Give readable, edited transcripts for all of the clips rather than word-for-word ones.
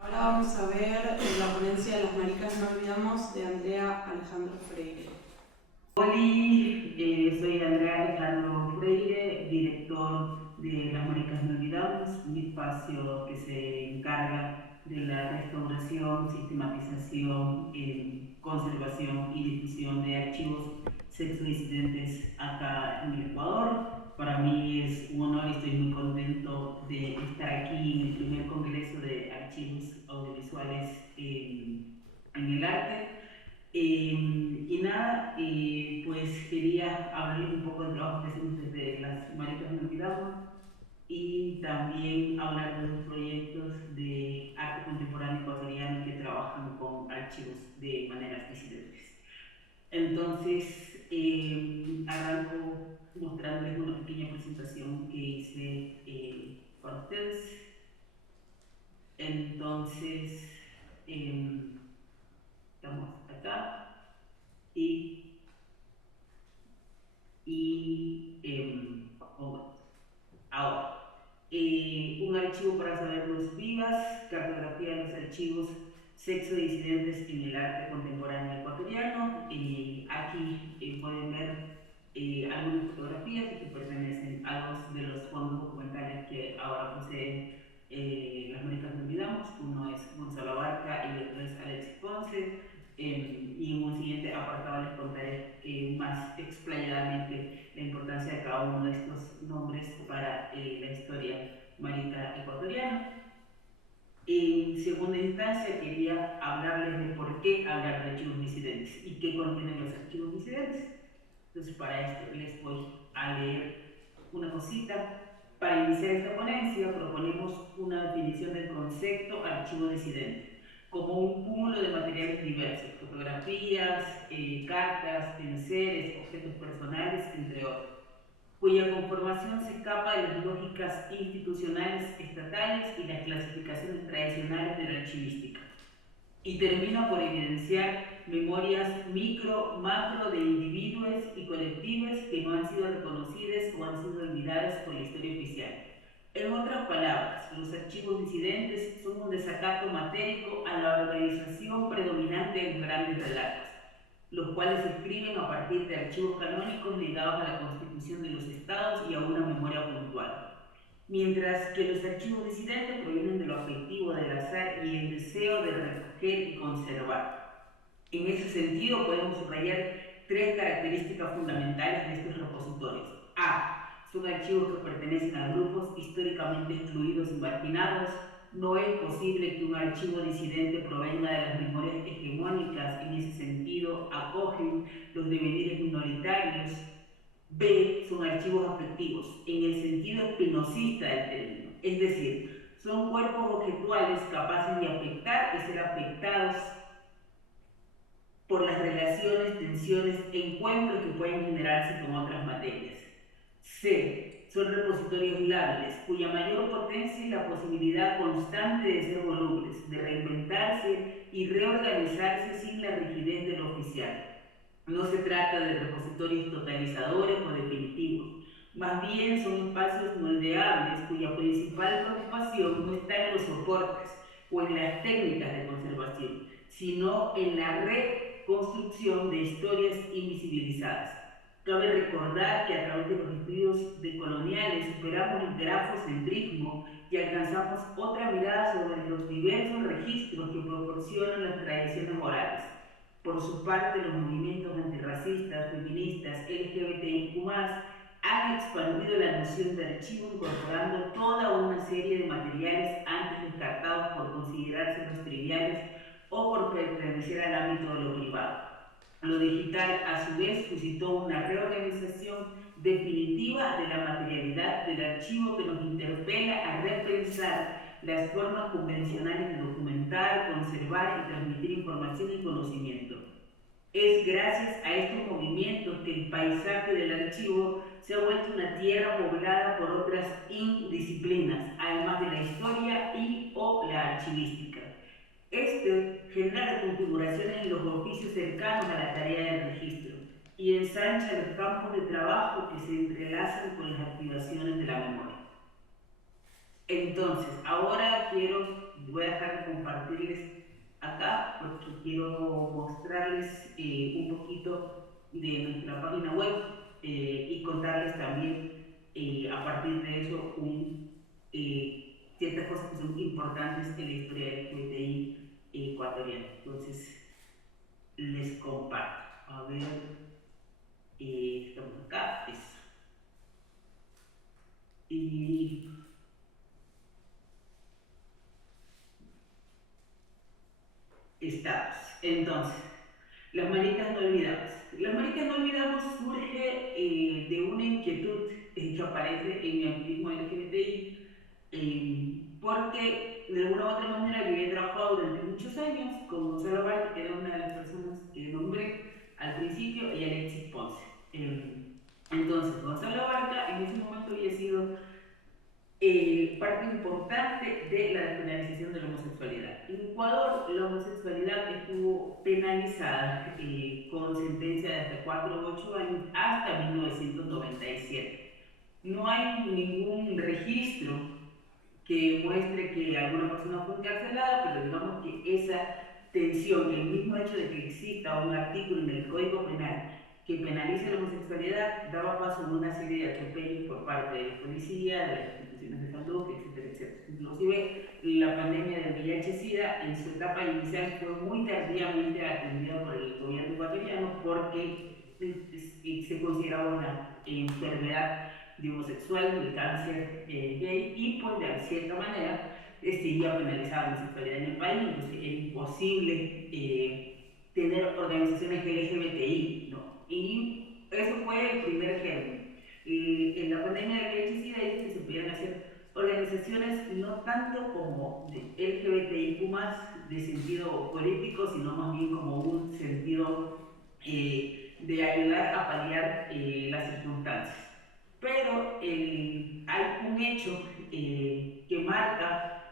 Ahora vamos a ver la ponencia de Las maricas no olvidamos de Andrea Alejandro Freire. Hola, soy Andrea Alejandro Freire, director de Las Maricas No Olvidamos, un espacio que se encarga de la restauración, sistematización, conservación y difusión de archivos sexodisidentes acá en el Ecuador. Para mí es un honor y estoy muy contento de estar aquí en el primer Congreso de Archivos Audiovisuales en el Arte. Y nada, pues quería hablarles un poco del trabajo que hacemos desde Las Maricas No Olvidamos y también hablar de los proyectos de arte contemporáneo ecuatoriano que trabajan con archivos de maneras disidentes. Entonces, arranco mostrándoles una pequeña presentación que hice para ustedes. Entonces, estamos acá ahora, un archivo para saberlos vivas, cartografía de los archivos sexodisidentes en el arte contemporáneo ecuatoriano. Aquí pueden ver algunas fotografías que pertenecen a dos de los fondos documentales que ahora posee Las Maricas No Olvidamos. Uno es Gonzalo Abarca y el otro es Alexis Ponce. Y en un siguiente apartado les contaré más explayadamente la importancia de cada uno de estos nombres para la historia marica ecuatoriana. En segunda instancia, quería hablarles de por qué hablar de archivos disidentes y qué contienen los archivos disidentes. Entonces, para esto les voy a leer una cosita. Para iniciar esta ponencia, proponemos una definición del concepto archivo disidente como un cúmulo de materiales diversos, fotografías, cartas, enseres, objetos personales, entre otros, cuya conformación se escapa de las lógicas institucionales estatales y las clasificaciones tradicionales de la archivística, y termina por evidenciar memorias micro, macro de individuos y colectivos que no han sido reconocidas o han sido olvidadas por la historia oficial. En otras palabras, los archivos disidentes son un desacato matérico a la organización predominante de los grandes relatos, los cuales se escriben a partir de archivos canónicos ligados a la constitución de los estados y a una memoria puntual, mientras que los archivos disidentes provienen de lo afectivo, del azar y el deseo de recoger y conservar. En ese sentido, podemos subrayar tres características fundamentales de estos repositorios. A. Son archivos que pertenecen a grupos históricamente excluidos y marginados. No es posible que un archivo disidente provenga de las memorias hegemónicas. En ese sentido, acogen los devenires minoritarios. B. Son archivos afectivos, en el sentido espinosista del término. Es decir, son cuerpos objetuales capaces de afectar y ser afectados por las relaciones, tensiones, encuentros que pueden generarse con otras materias. C. Son repositorios lábiles, cuya mayor potencia es la posibilidad constante de ser volubles, de reinventarse y reorganizarse sin la rigidez de lo oficial. No se trata de repositorios totalizadores o definitivos, más bien son espacios moldeables cuya principal preocupación no está en los soportes o en las técnicas de conservación, sino en la reconstrucción de historias invisibilizadas. Cabe recordar que a través de los estudios decoloniales superamos el grafocentrismo y alcanzamos otra mirada sobre los diversos registros que proporcionan las tradiciones orales. Por su parte, los movimientos antirracistas, feministas, LGBTIQ+, han expandido la noción de archivo incorporando toda una serie de materiales antes descartados por considerarse los triviales o por pertenecer al ámbito de lo privado. Lo digital, a su vez, suscitó una reorganización definitiva de la materialidad del archivo que nos interpela a repensar las formas convencionales de documentar, conservar y transmitir información y conocimiento. Es gracias a estos movimientos que el paisaje del archivo se ha vuelto una tierra poblada por otras indisciplinas, además de la historia y o la archivística. Este genera configuraciones en los oficios cercanos a la tarea del registro y ensancha los campos de trabajo que se entrelazan con las activaciones de la memoria. Entonces, ahora quiero voy a dejar de compartirles acá porque quiero mostrarles un poquito de nuestra página web y contarles también a partir de eso ciertas cosas que son importantes en la historia del LGBTI ecuatoriano. Entonces, les comparto. A ver, estamos acá. Eso. Y estamos. Entonces, las maricas no olvidamos. Las maricas no olvidamos surge de una inquietud que aparece en el activismo LGBTI, porque de alguna u otra manera yo he trabajado durante muchos años con Gonzalo Barca, que era una de las personas que nombré al principio, y Alexis Ponce. Entonces, Gonzalo Barca en ese momento había sido parte importante de la despenalización de la homosexualidad. En Ecuador, la homosexualidad estuvo penalizada con sentencia de hasta 4 o 8 años hasta 1997. No hay ningún registro que muestre que alguna persona fue encarcelada, pero digamos que esa tensión, el mismo hecho de que exista un artículo en el Código Penal que penalice la homosexualidad, daba paso a una serie de atropellos por parte de la policía, de las instituciones de salud, etcétera, etcétera. Inclusive la pandemia del VIH-Sida en su etapa inicial fue muy tardíamente atendida por el gobierno ecuatoriano porque se consideraba una enfermedad de homosexual, del cáncer gay, y pues de cierta manera seguía penalizada la homosexualidad en el país, entonces era imposible tener organizaciones LGBTI, ¿no? Y eso fue el primer germen. En la pandemia del VIH-Sida hizo que se pudieran hacer organizaciones no tanto como de LGBTIQ+, de sentido político, sino más bien como un sentido de ayudar a paliar las circunstancias. Pero hay un hecho que marca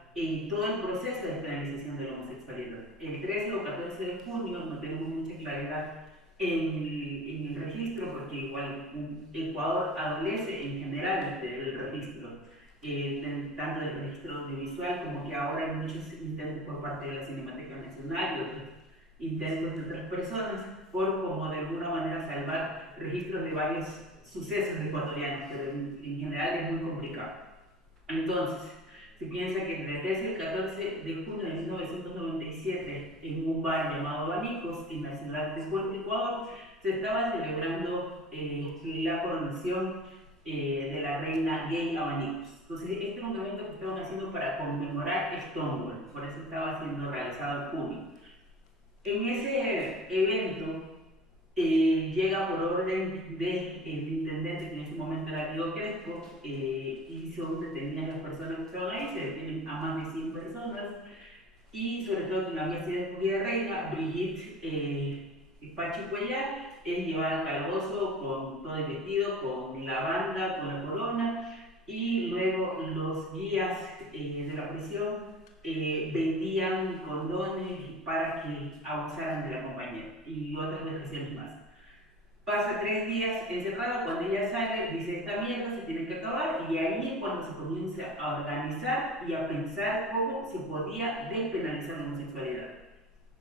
todo el proceso de penalización de la homosexualidad. El 13 o 14 de junio, no tenemos mucha claridad en el registro, porque igual Ecuador adolece en general del registro, tanto del registro audiovisual como que ahora hay muchos intentos por parte de la Cinemateca Nacional y otros intentos de otras personas por como de alguna manera salvar registros de varios sucesos ecuatorianos, pero en general es muy complicado. Entonces, se piensa que entre el 13 y el 14 de junio de 1997, en un bar llamado Abanicos, en la ciudad de Puerto Ecuador, se estaba celebrando la coronación de la reina gay Abanicos. Entonces, este era un evento que estaban haciendo para conmemorar Stonewall, por eso estaba siendo realizado en junio. En ese evento llega por orden del intendente, que en ese momento era Diego Crespo, y son detenidas las personas que estaban ahí, se detienen a más de 100 personas, y sobre todo quien había sido escogida reina, Brigitte Pachi Cuellar, es llevada al calabozo con todo el vestido, con la banda, con la corona, y luego los guías de la prisión vendían condones para que abusaran de la compañera y otras vejaciones más. Pasa 3 días encerrada, cuando ella sale, dice esta mierda se tiene que acabar, y ahí es cuando se comienza a organizar y a pensar cómo se podía despenalizar la homosexualidad.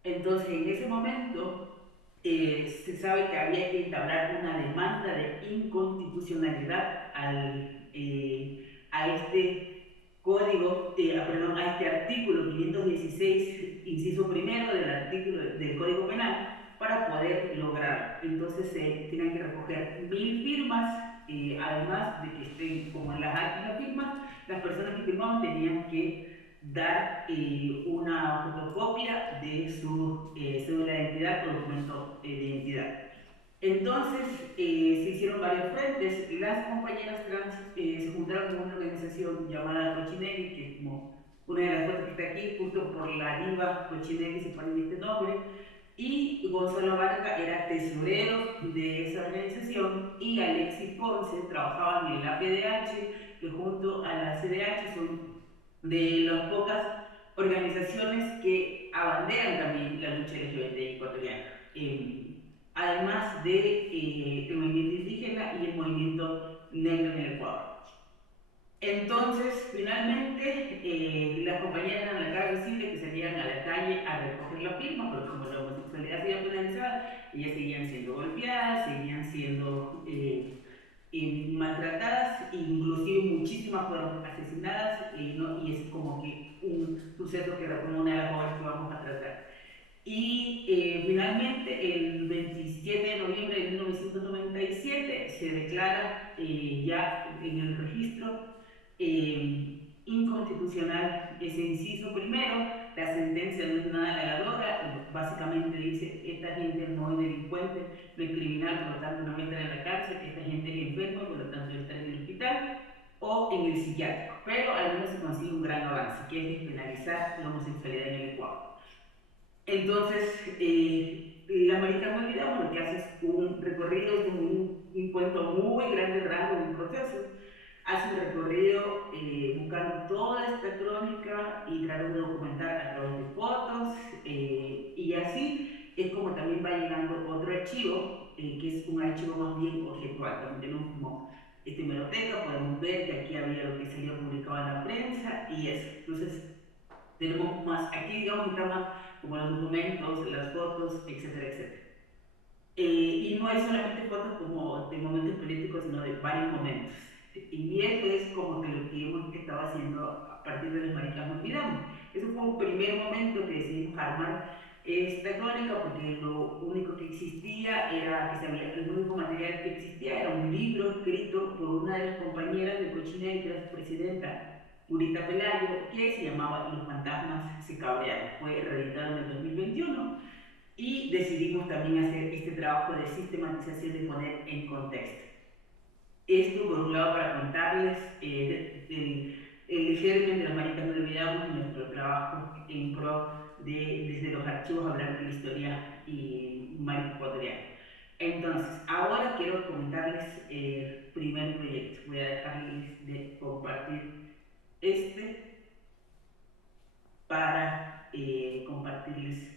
Entonces, en ese momento, se sabe que había que entablar una demanda de inconstitucionalidad a este código, perdón, a este artículo 516, inciso primero del Código Penal, para poder lograrlo. Entonces se tienen que recoger 1000 firmas, además de que estén como en las actas de firmas, las personas que firmaban tenían que dar una fotocopia de su cédula de identidad o documento de identidad. Entonces se hicieron varios frentes. Las compañeras trans se juntaron con una organización llamada Cochinelli, que es como una de las fotos que está aquí, justo por la diva Cochinelli se pone este nombre, y Gonzalo Barca era tesorero de esa organización, y Alexis Ponce trabajaba en el APDH, que junto a la CDH son de las pocas organizaciones que abanderan también la lucha LGBTI ecuatoriana, además de el movimiento indígena y el movimiento negro en el Ecuador. Entonces, finalmente, las compañeras eran la cara visible que salían a la calle a recoger la firma, pero como la homosexualidad se había penalizada, ellas seguían siendo golpeadas, seguían siendo maltratadas, inclusive muchísimas fueron asesinadas, ¿no? Y es como que un suceso que como una de las obras que vamos a tratar. Y finalmente, el 27 de noviembre de 1997, se declara ya en el registro inconstitucional ese inciso primero. La sentencia no es nada halagadora, básicamente dice: esta gente no es delincuente, no es criminal, por lo tanto no va a estar en la cárcel, esta gente es enferma, por lo tanto debe estar en el hospital o en el psiquiátrico. Pero al menos se consigue un gran avance, que es despenalizar la homosexualidad en el Ecuador. Entonces, la Americana Olvidamos lo que hace es un recorrido, es un cuento muy grande rango, un proceso. Hace un recorrido buscando toda esta crónica y tratando de documentar a través de fotos, y así es como también va llegando otro archivo, que es un archivo más bien objetual. También tenemos como esta hemeroteca, podemos ver que aquí había lo que se había publicado en la prensa y eso. Entonces, tenemos más, aquí digamos está más como los documentos, las fotos, etcétera, etcétera. Y no hay solamente fotos como de momentos políticos, sino de varios momentos. Y eso es como que lo que hemos estado haciendo a partir de las maricas no olvidamos. Eso fue un primer momento que decidimos armar esta crónica, porque lo único que existía era que el único material que existía era un libro escrito por una de las compañeras de Cochinero, que era su presidenta, Purita Pelayo, que se llamaba Los fantasmas se cabrearon. Fue reeditado en el 2021 y decidimos también hacer este trabajo de sistematización, de poner en contexto. Esto por un lado para contarles el germen de las maricas no olvidamos y nuestro trabajo en pro de desde los archivos hablar de la historia marica ecuatoriana. Entonces, ahora quiero comentarles el primer proyecto. Voy a dejarles de compartir este para compartirles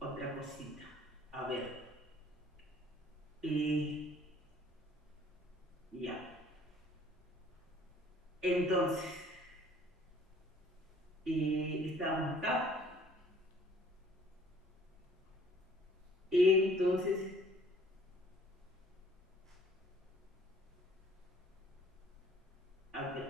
otra cosita. A ver, ya. Entonces, estamos acá. Entonces, a ver,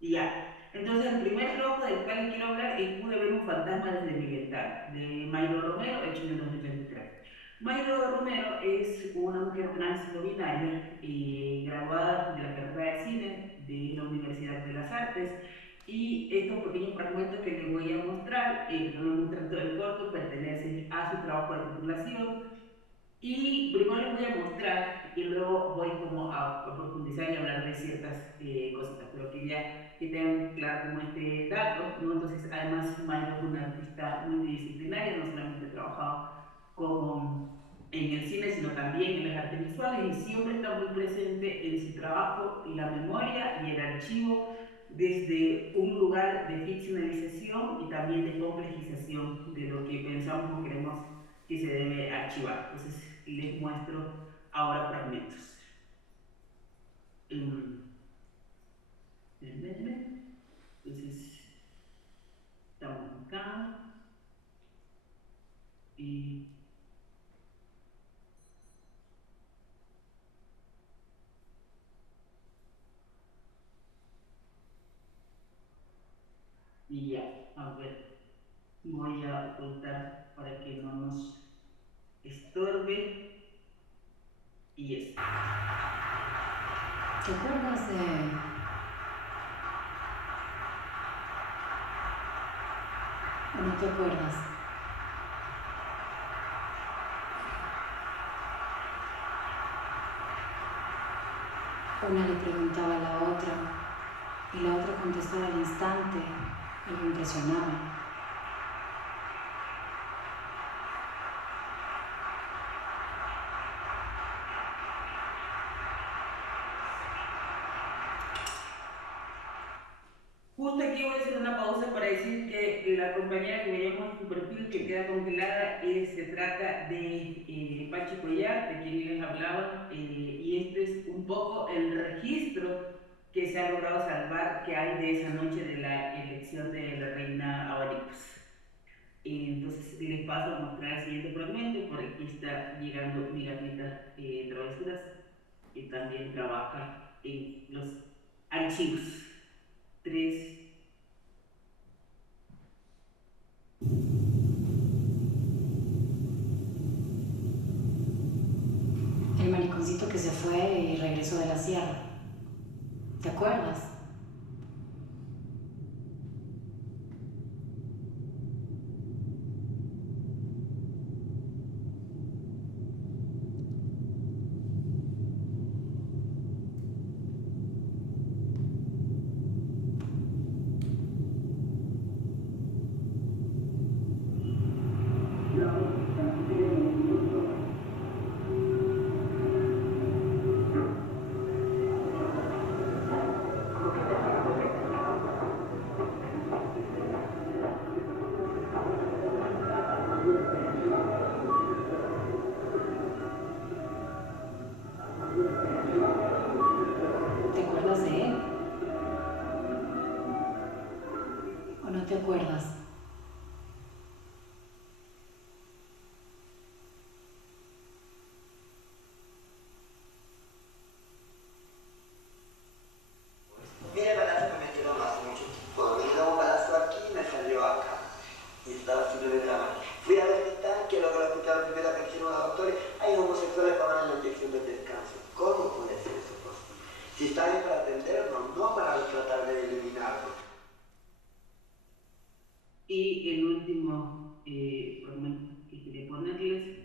ya. Entonces, el primer loco del cual les quiero hablar es Pude ver un fantasma desde mi ventana, de Mayro Romero, hecho en el 2023. Mayro Romero es una mujer trans no binaria, graduada de la carrera de cine de la Universidad de las Artes. Y estos pequeños fragmentos que les voy a mostrar, que no me muestran todo el corto, pertenecen a su trabajo de titulación. Y primero les voy a mostrar y luego voy como a profundizar y hablar de ciertas cositas, pero quería que tengan claro como este dato, ¿no? Entonces, además, Mayra es una artista multidisciplinaria, no solamente ha trabajado como en el cine, sino también en las artes visuales, y siempre está muy presente en su trabajo la memoria y el archivo desde un lugar de ficcionalización y también de complejización de lo que pensamos o queremos que se debe archivar. Entonces, les muestro ahora fragmentos. Entonces, estamos acá y ya, a ver, voy a ocultar para que no nos estorbe y esto. ¿Te acuerdas de...? ¿O no te acuerdas? Una le preguntaba a la otra y la otra contestaba al instante y lo impresionaba. Justo aquí voy a hacer una pausa para decir que la compañera que veíamos en su perfil que queda congelada se trata de Pachi Cuellar, de quien les hablaba, y este es un poco el registro registro que se ha logrado salvar que hay de esa noche de la elección de la reina Avaricus. Entonces les paso a mostrar el siguiente fragmento, por aquí está llegando mi gatita Travesuras, que también trabaja en los archivos. 3. El mariconcito que se fue y regresó de la sierra. ¿Te acuerdas? ¿Te acuerdas de él? ¿O no te acuerdas? Mira, el palacio me metieron no hace mucho tiempo. Venía a un palacio aquí y me salió acá. Y estaba simplemente la mano. Fui a ver qué tal, que lo que lo escucharon primero que hicieron los doctores. Hay homosexuales que van a la inyección del descanso. ¿Cómo puede ser eso posible? Si está bien para atendernos, no para tratar de eliminarnos. Y el último fragmento que quería ponerles.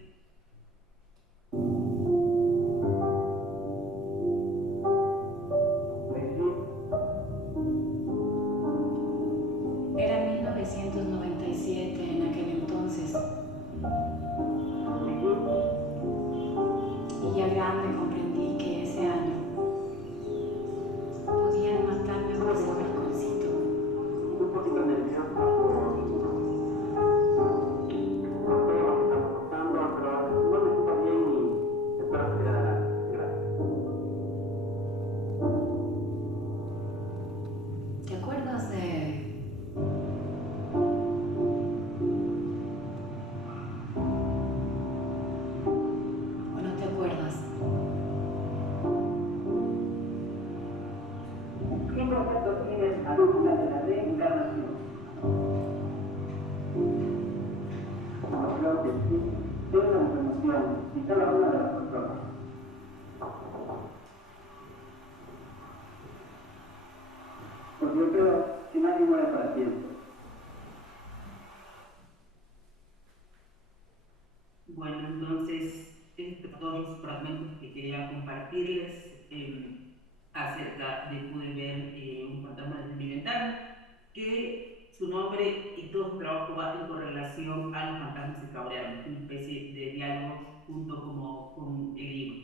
Era 1997 en aquel entonces. Y ya grande comprendí que ese año podían matarme por ese balconcito. Un poquito nervioso por todo lo que estamos pasando, pero no me siento bien y espero seguir adelante. Gracias. ¿Te acuerdas de o no te acuerdas? ¿Qué concepto tienes acerca de la reencarnación? Creo que sí, todas las emociones y cada una de las personas. Porque yo creo que nadie muere para siempre. Bueno, entonces, estos son todos los fragmentos que quería compartirles acerca de Pude ver un fantasma de mi ventana, que su nombre y todo su trabajo va en correlación a los fantasmas que cabrearon, una especie de diálogo junto como con el libro.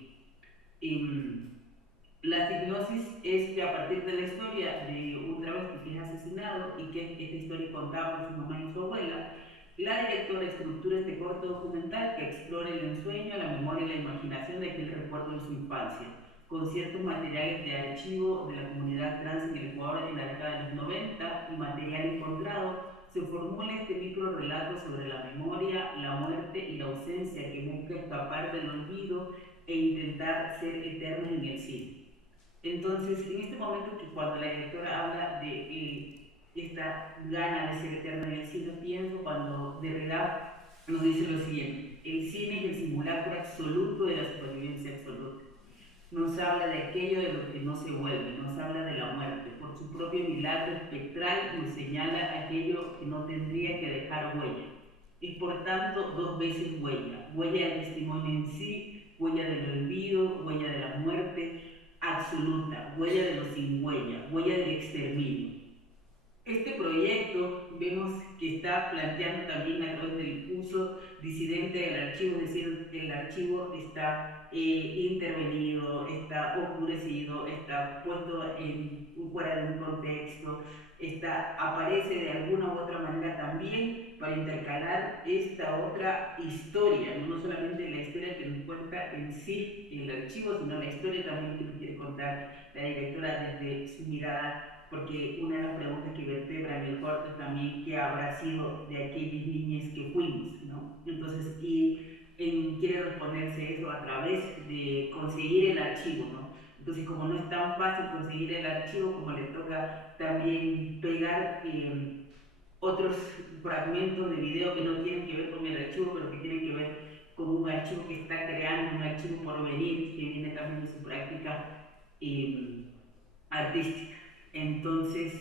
La hipnosis es que a partir de la historia de un travesti que es asesinado y que esta historia contada por su mamá y su abuela, la directora estructura este corto documental que explora el ensueño, la memoria y la imaginación de aquel recuerdo de su infancia, con ciertos materiales de archivo de la comunidad trans en el Ecuador en la década de los 90 y material encontrado, se formula este micro relato sobre la memoria, la muerte y la ausencia que busca escapar del olvido e intentar ser eterna en el cine. Entonces, en este momento que cuando la directora habla de esta gana de ser eterna en el cine, pienso cuando de verdad nos dice lo siguiente: el cine es el simulacro absoluto de la supervivencia absoluta. Nos habla de aquello de lo que no se vuelve, nos habla de la muerte. Por su propio milagro espectral nos señala aquello que no tendría que dejar huella. Es por tanto dos veces huella: huella del testimonio en sí, huella del olvido, huella de la muerte absoluta, huella de los sin huella, huella del exterminio. Este proyecto vemos que está planteando también a través del uso disidente del archivo, es decir, el archivo está intervenido, está oscurecido, está puesto fuera de un contexto, aparece de alguna u otra manera también para intercalar esta otra historia, no solamente la historia que nos cuenta en sí el archivo, sino la historia también que nos quiere contar la directora literatura desde su mirada, porque una de las preguntas que vertebra en el corto es también qué habrá sido de aquellas niñas que fuimos, ¿no? Entonces, quiere responderse eso a través de conseguir el archivo, ¿no? Entonces, como no es tan fácil conseguir el archivo, como le toca también pegar otros fragmentos de video que no tienen que ver con el archivo, pero que tienen que ver con un archivo que está creando, un archivo por venir, que viene también de su práctica artística. Entonces,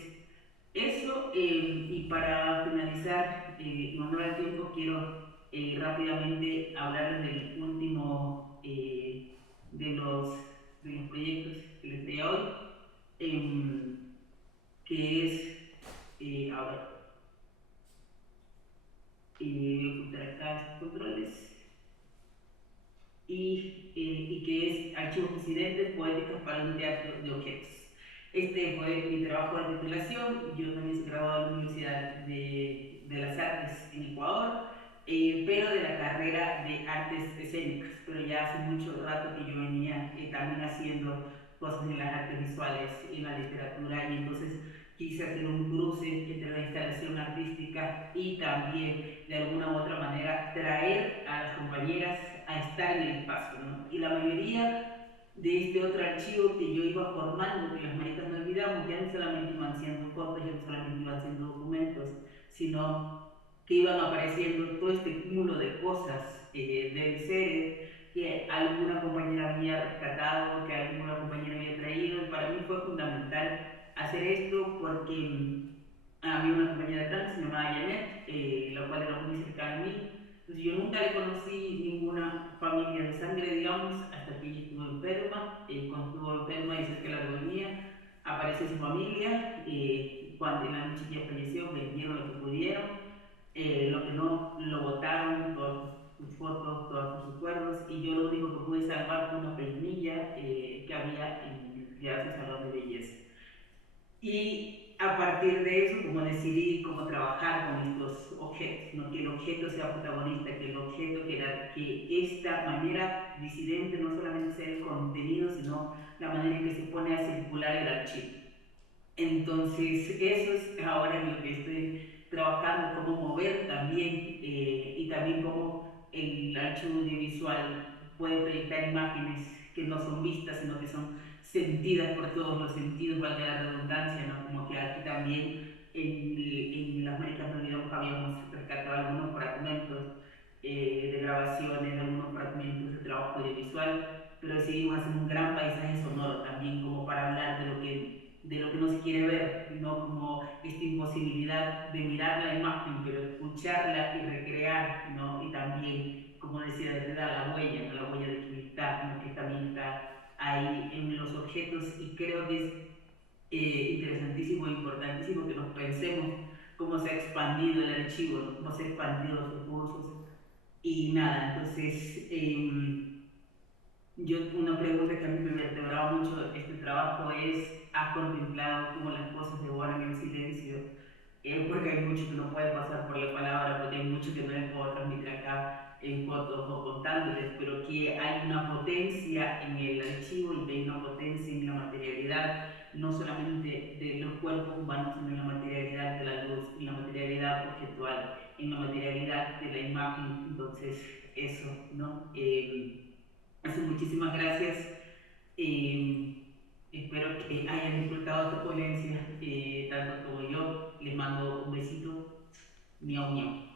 eso, y para finalizar, en honor al tiempo, quiero rápidamente hablarles del último de los proyectos que les traía hoy, que es, a ver, voy a ocultar acá estos controles, y que es Archivos Incidentes Poéticas para un teatro de objetos. Este fue mi trabajo de titulación. Yo también soy graduado en la Universidad de las Artes en Ecuador, pero de la carrera de Artes Escénicas. Pero ya hace mucho rato que yo venía también haciendo cosas en las artes visuales, en la literatura, y entonces quise hacer un cruce entre la instalación artística y también, de alguna u otra manera, traer a las compañeras a estar en el espacio, ¿no? Y la mayoría de este otro archivo que yo iba formando, que las maricas no olvidamos, ya no solamente iban siendo fotos, ya no solamente iban siendo documentos, sino que iban apareciendo todo este cúmulo de cosas, de seres que alguna compañera había rescatado, que alguna compañera había traído, y para mí fue fundamental hacer esto porque había una compañera trans que se llamaba Janet, la cual era muy cercana a mí. Entonces yo nunca le conocí ninguna familia de sangre, digamos, hasta que ella estuvo enferma. Cuando estuvo enferma y cerca de la agonía, apareció su familia. Cuando en la noche que ella falleció, vendieron lo que pudieron. Lo que no, lo botaron, todas sus fotos, todos sus recuerdos. Y yo lo único que pude salvar fue una peinilla que había en su salón de belleza. Y a partir de eso, como decidí cómo trabajar con estos objetos, ¿no? Que el objeto sea protagonista, que el objeto, que esta manera disidente no solamente sea el contenido, sino la manera en que se pone a circular el archivo. Entonces, eso es ahora en lo que estoy trabajando, cómo mover también, y también cómo el archivo audiovisual puede proyectar imágenes que no son vistas, sino que son sentidas por todos los sentidos, valga la redundancia, ¿no? Como que aquí también en Las Maricas no olvidamos, habíamos rescatado algunos fragmentos de grabaciones, algunos fragmentos de trabajo audiovisual, pero decidimos hacer un gran paisaje sonoro también, como para hablar de lo que no se quiere ver, no como esta imposibilidad de mirar la imagen, pero escucharla y recrear, ¿no? Y también, como decía Derrida, la huella, ¿no? La huella de quien está, ¿no? Que también está ahí en los objetos, y creo que es interesantísimo e importantísimo que nos pensemos cómo se ha expandido el archivo, ¿no? Cómo se han expandido los recursos, y nada, entonces una pregunta que a mí me vertebraba mucho este trabajo es: ¿has contemplado cómo las cosas devoran el silencio? Porque hay mucho que no puede pasar por la palabra, porque hay mucho que no les puedo transmitir acá en fotos o contándoles, pero que hay una potencia en el archivo y que hay una potencia en la materialidad, no solamente de los cuerpos humanos, sino en la materialidad de la luz, en la materialidad objetual, en la materialidad de la imagen. Entonces, eso, ¿no? Así, muchísimas gracias. Espero que hayan disfrutado esta ponencia tanto como yo. Les mando un besito. Miau, miau.